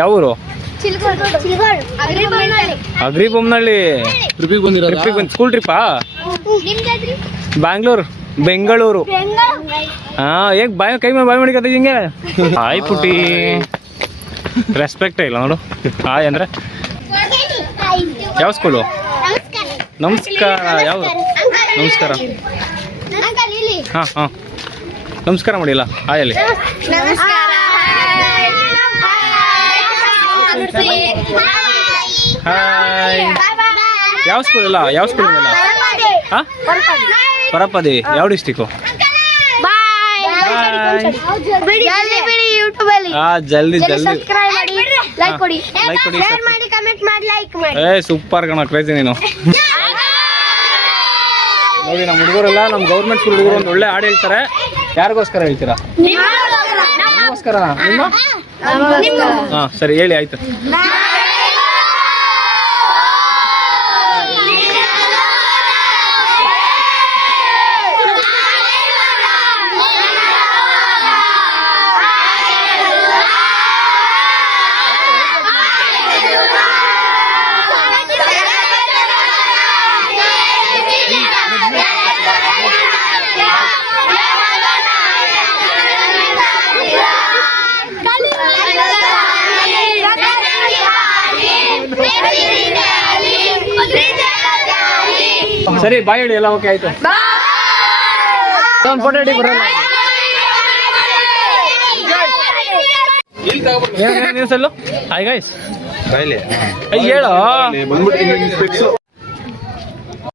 ಯಾವ ಊರು? Agri Bommanahalli. School ಟ್ರಿಪ್ಪಾ? Bengaluru. ಹಾ, ಹೇಗ್ ಕೈ ಮೇಲೆ ಬಾಯ್ ಮಾಡಿಕತ್ತ ಹಿಂಗೆ? ಹಾಯ್ ಪುಟಿ, ರೆಸ್ಪೆಕ್ಟ್ ಇಲ್ಲ ನೋಡು. ಹಾಯ್ ಅಂದ್ರೆ ಯಾವ ಸ್ಕೂಲು? ನಮಸ್ಕಾರ. ಯಾವ ನಮಸ್ಕಾರ? ಹಾ ಹಾ, ನಮಸ್ಕಾರ ಮಾಡಿಲ್ಲ. ಹಾಯ್ ಅಲ್ಲಿ. ಹಾಯ್. ಯಾವ ಸ್ಕೂಲ್ ಇಲ್ಲ? ಯಾವ ಸ್ಕೂಲ್ ಇಲ್ಲ? ಹಾ, ಪರಪದಿ. ಯಾವ ಡಿಸ್ಟಿಕ್ಕು? ಜಲ್ದಿ ಲೈಕ್ ಕೊಡಿ. ಸೂಪರ್ ಕಣ, ಕ್ರೇಜಿ ನೀನು. ನೋಡಿ, ನಮ್ಮ ಹುಡುಗರೆಲ್ಲ ನಮ್ಮ ಗೌರ್ಮೆಂಟ್ ಸ್ಕೂಲ್ ಹುಡುಗರು ಒಂದು ಒಳ್ಳೆ ಹಾಡು ಹೇಳ್ತಾರೆ. ಯಾರಿಗೋಸ್ಕರ ಹೇಳ್ತೀರಾ? ನಿಮಗೋಸ್ಕರ. ನಿಮ್ಮ? ಹಾ ಸರಿ, ಹೇಳಿ ಆಯ್ತು. ಸರಿ, ಬಾಯ್ ಹೇಳಿ. ಎಲ್ಲ ಓಕೆ ಆಯ್ತು. ಒಂದು ಫೋಟೋ ಹಿಡಿ ಬರೋಣ. Hi guys. ಹೇಳೋ.